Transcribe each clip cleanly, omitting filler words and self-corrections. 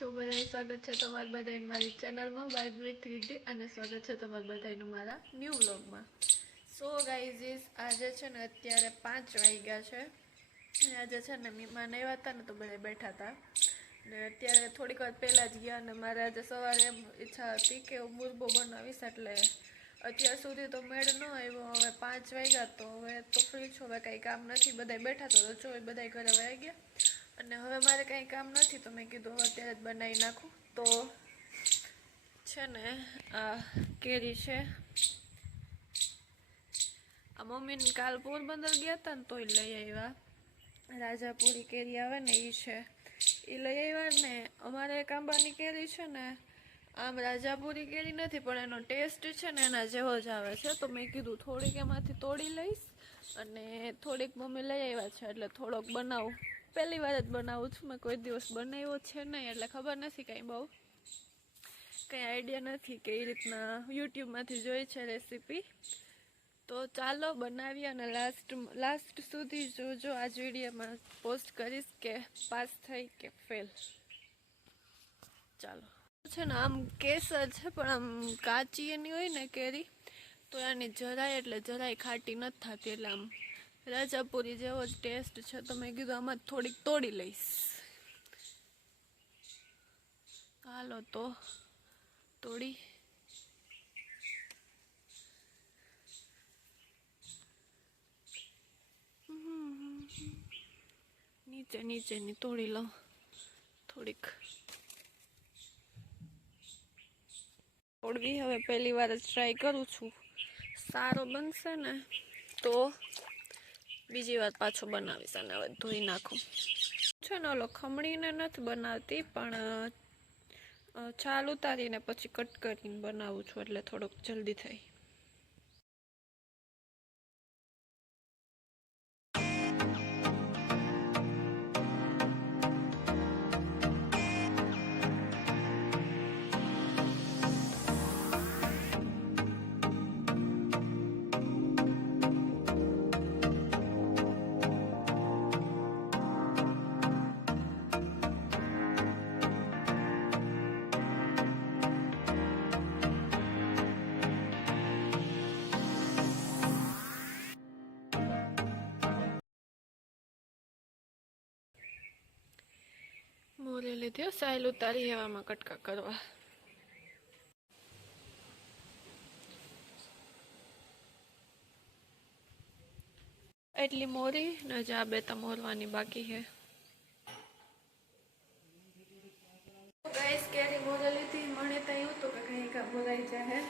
શું બધાય સ્વાગત છે તમારું બધાનું મારી ચેનલમાં વાઇબ વિથ રીતિ અને સ્વાગત છે તમારું બધાનું મારા ન્યૂ વ્લોગમાં. સો ગાઈઝ આજે છે ને અત્યારે 5 વાગ્યા છે અને આજે છે ને મહેમાન આવ્યા હતા ને તો બધા બેઠા હતા ને અત્યારે થોડીક વાર પહેલાં જ ગયા અને મારે આજે સવારે એમ ઈચ્છા હતી કે હું મુરબો બનાવીશ એટલે અત્યાર સુધી તો મેળ ન આવ્યો. હવે 5 વાગ્યા તો હવે તો ફ્રી છું, હવે કંઈ કામ નથી, બધા બેઠા તો જો બધા ઘરે વહી ગયા અને હવે મારે કંઈ કામ નથી તો મેં કીધું હવે અત્યારે જ બનાવી નાખું. તો છે ને આ કેરી છે, આ મમ્મીને કાલ પોરબંદર ગયા હતા ને તોય લઈ આવ્યા, રાજાપુરી કેરી આવે ને એ છે એ લઈ આવ્યા ને અમારે એક આંબાની કેરી છે ને આમ રાજાપુરી કેરી નથી પણ એનો ટેસ્ટ છે ને એના જેવો જ આવે છે. તો મેં કીધું થોડીક એમાંથી તોડી લઈશ અને થોડીક મમ્મી લઈ આવ્યા છે એટલે થોડોક બનાવું. પહેલી વાર જ બનાવું છું, મેં કોઈ દિવસ બનાવ્યો છે નહીં એટલે ખબર નથી કંઈ બહુ કંઈ આઈડિયા નથી કે એ રીતના યુટ્યુબમાંથી જોઈ છે રેસીપી. તો ચાલો બનાવીએ અને લાસ્ટ સુધી જોજો. આજ વિડીયોમાં પોસ્ટ કરીશ કે પાસ થઈ કે ફેલ. ચાલો છે ને આમ કેસર છે પણ આમ કાચી એની હોય ને કેરી તો એની જરાય એટલે જરાય ખાટી નથી થતી એટલે આમ રાજાપુરી જેવો જ ટેસ્ટ છે. તો મેં કીધું આમાં થોડીક તોડી લઈશ. હાલો તો તોડી નીચેની તોડી લઉં થોડીક. તોડવી હવે પહેલી વાર જ ટ્રાય કરું છું, સારો બનશે ને તો બીજી વાર પાછો બનાવીશ અને હવે ધોઈ નાખું. છે ને ઓલો ખમણીને નથી બનાવતી પણ છાલ ઉતારીને પછી કટ કરીને બનાવું છું એટલે થોડુંક જલ્દી થાય. મોરે લીધે સાયલ ઉતારી એવામાં કટકા કરવા. એટલી મોરી ને જ આ બે તો મોરવાની બાકી છે. ગાઈસ કેરી મોરે લીધી, મને તો એવું હતું કે કંઈ કામ મોરાઈ જાય,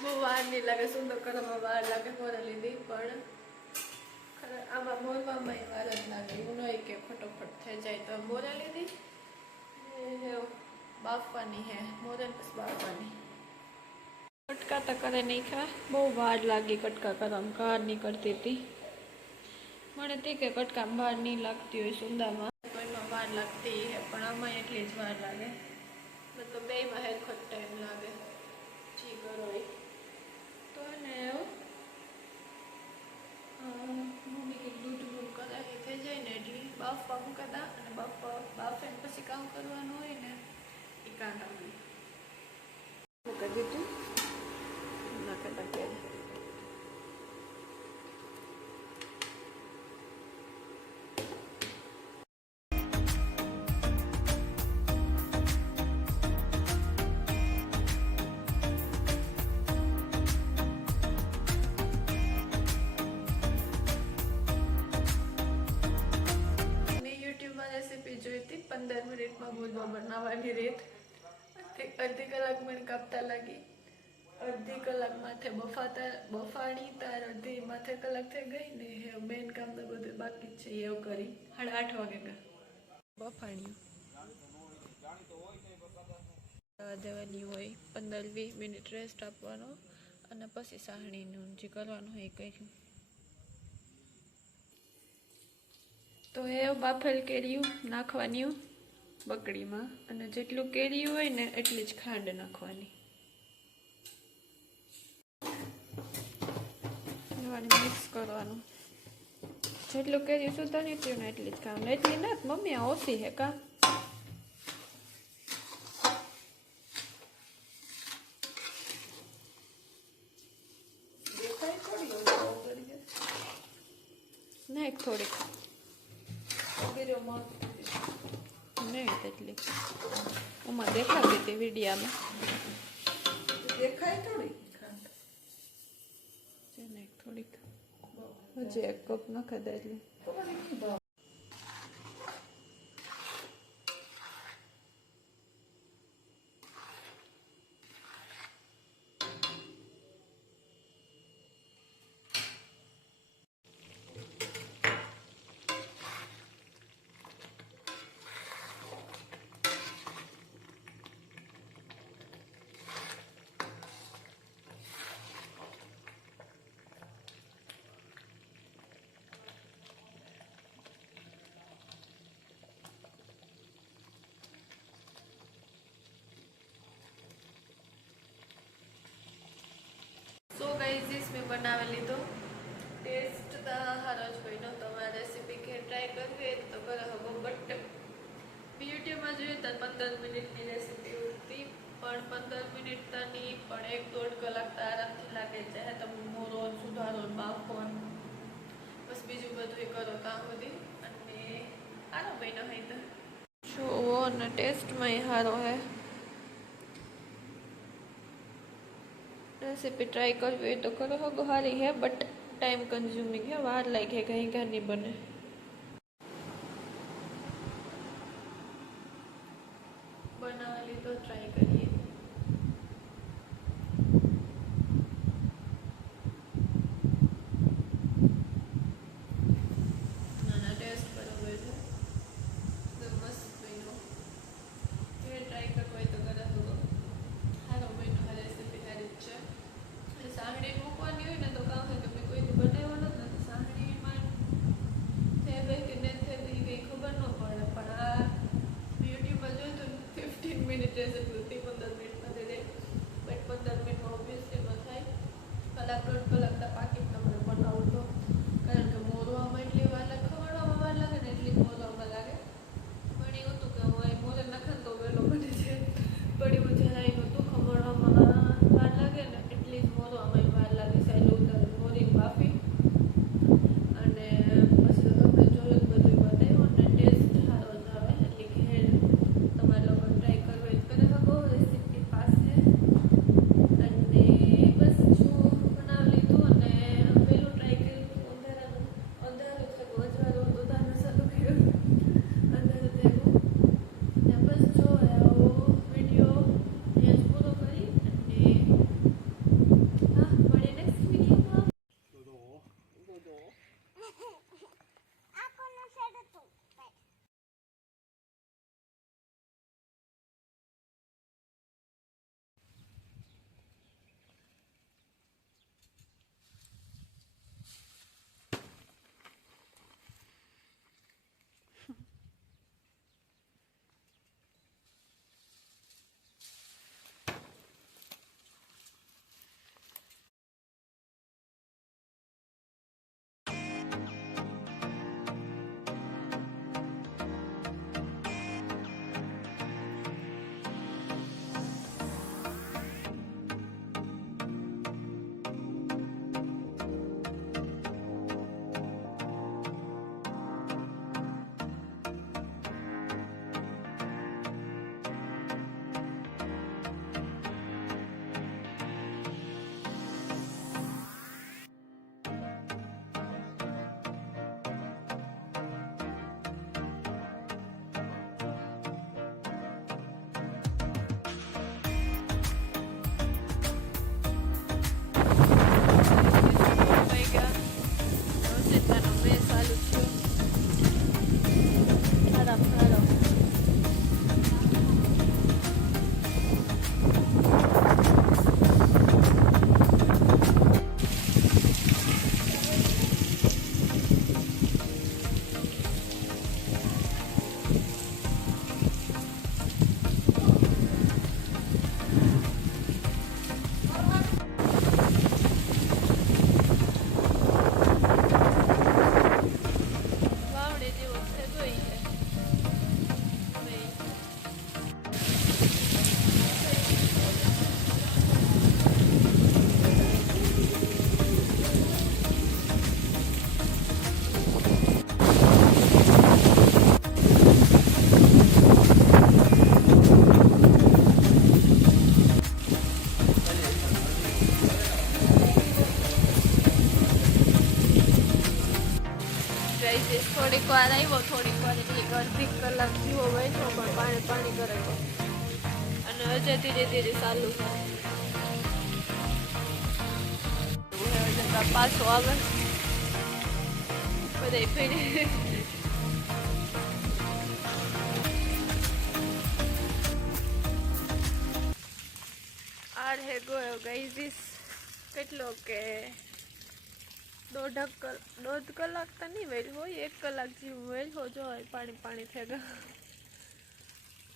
બહુ વાર નહીં લાગે, સુંદર કરવામાં વાર લાગે મોરે લીધી પણ આમાં મોરવામાં વાર જ લાગે. એવું નહીં કે ફટોફટ થઈ જાય. તો મોરે લીધી બાફવાની હે, મોરે પછી બાફવાની. કટકા તો કરે નહીં ખા, બહુ વાર લાગી કટકા કરવામાં, કાર નીકળતી હતી. મને તે કે કટકામાં વાર નહીં લાગતી હોય સુંદામાં તો એમાં વાર લાગતી હે પણ આમાં એટલી જ વાર લાગે. મતલબ બેમાં હેરખો ટાઈમ લાગે જી કરો એ તો ને મમ્મી કંઈક દૂધ કદાચ થઈ જાય ને એટલી બાફવા મૂકતા અને બાફે પછી કામ કરવાનું હોય ને એ કાંટા મૂકી દીધું નાખતા ત્યારે. રેસીપી જોઈ હતી 15 મિનિટમાં મુરબો બનાવવાની રીત. અડધી કલાક મને કાપતા લાગી, અડધી કલાક માથે બફાણી તાર અડધી માથે કલાક થઈ ગઈ ને મેન કામ તો બધું બાકી જ છે એવું કરી 8:30 વાગે બફાણ્યું દેવાની હોય, 15-20 મિનિટ રેસ્ટ આપવાનો અને પછી સાહણીનું જે કરવાનું હોય એ કર્યું. તો એ બાફેલ કેરીયું નાખવાની બકડીમાં અને જેટલું કેરીયું હોય ને એટલી જ ખાંડ નાખવાની. મિક્સ કરવાનું, જેટલું કેરી સુધારી થયું ને એટલી જ ખાંડ. એટલી ના મમ્મી ઓછી હે કા નહીં તેટલી ઉમાં દેખાતી હતી વિડીયામાં. દેખાય થોડી ખાંડ. છે ને થોડીક હજી એક કપ નખા દે એટલે તમારે શું ભાવ? સો ગાઈઝ इसमें બનાવી લીધો. ટેસ્ટ તો સારો જ બન્યો. તમારે રેસીપી કે ટ્રાય કરવી હોય તો કરો હગો. બટ યુટ્યુબમાં જોઈએ તો 15 મિનિટની રેસીપી ઉઠતી, પણ 15 મિનિટ તો નહીં પણ 1-1.5 કલાક તો આરામથી લાગે. ચાહે તમે મોરો સુધારો બાફો બસ બીજું બધું કરો ત્યાં સુધી. અને સારો બન્યો હોય તો જોવો અને ટેસ્ટમાં સારો હે. રેસીપી ટ્રાય કરવી હોય તો કરો હગો. સારી હે બટ ટાઈમ કન્ઝ્યુમિંગ હે. વાર લાગે ઘણી ઘરની બને. બનાવી લીધો, ટ્રાય કરીએ. ના ટેસ્ટ બરોબર છે. મસ્ત બન્યો. ટ્રાય કરવો હોય તો કરો હગો. સારો બન્યો. રેસીપી સારી જ છે. સાંગળી મૂકવાની હોય ને તો કામ હોય કે મેં કોઈથી બનાવ્યો નથી. સાંગળીમાં થેબે કે નહીં થેબે એ કંઈ ખબર ન પડે. પણ આ યુટ્યુબમાં જોયું તો 15 મિનિટ રેસીપી હતી, 15 મિનિટમાં થઈ જાય. બટ 15 મિનિટમાં ઓબ્વિયસલી ન થાય. કલાક 1.5 કલાક તો પાકી તમારે બનાવું તો. કારણ કે મોરવામાં એટલી વાર લાગે, ખવડાવવામાં વાર લાગે ને એટલી મોરવામાં લાગે. પણ એવું હતું કે હું અહીં મોરે નાખે તો વહેલો બની જાય. પણ એવું જરાય નહોતું. ખવડાવવામાં વાર લાગે ને એટલી જ મોરવામાં વાર લાગે. સાઈડ ઉતાર મોરી બાફી અને પછી તમે જોયું બધું બનાવ્યું અને ટેસ્ટ સારો જ આવે. એટલે ઘેર તમારે લોકો ટ્રાય કરવો જ કરે શકો. આવ્યો થોડીક વાર એટલે અડધી કલાક જેવો બેઠો પણ પાણી પાણી કરે તો અને હજે ધીરે ધીરે ચાલુ છે પાછો આવે બધા ફેરી આર હે ગયો ગાઈઝ કેટલો કે દોઢ કલાક તો નહીં વેલ હોય 1 કલાક જેવું વેલ હો જો પાણી પાણી થઈ ગયું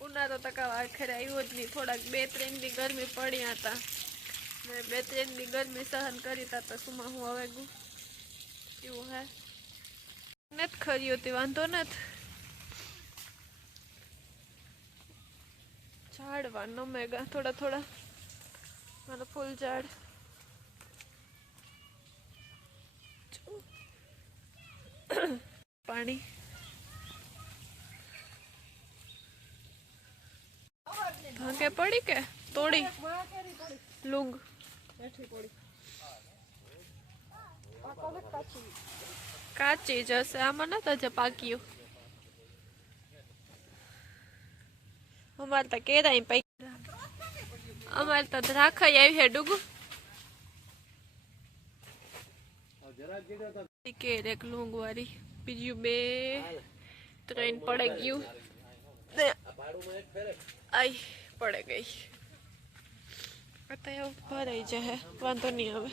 ઉનાળો તો કાંઈ આખરે આવ્યો જ નહીં થોડાક 2-3 દી ગરમી પડી હતા મેં 2-3 દી ગરમી સહન કરી તા તો શું હું હવે ગયું એવું હે નથી ખર્યું તે વાંધો નથી ઝાડવા નમેગા થોડા થોડા મારા ફૂલ ઝાડ પાણી ભાંગે પડી કે તોડી લૂંગ કાચી જશે આમાં નતા જે પાક્યું અમારે તો કેરાય પૈ અમારે તો રાખઈ આવી હે ડુગુ કેર એક લૂંગ વાળી બીજું 2-3 પડે ગયું આઈ પડે ગઈ અત્યારે ભરાઈ જાય વાંધો નહીં હવે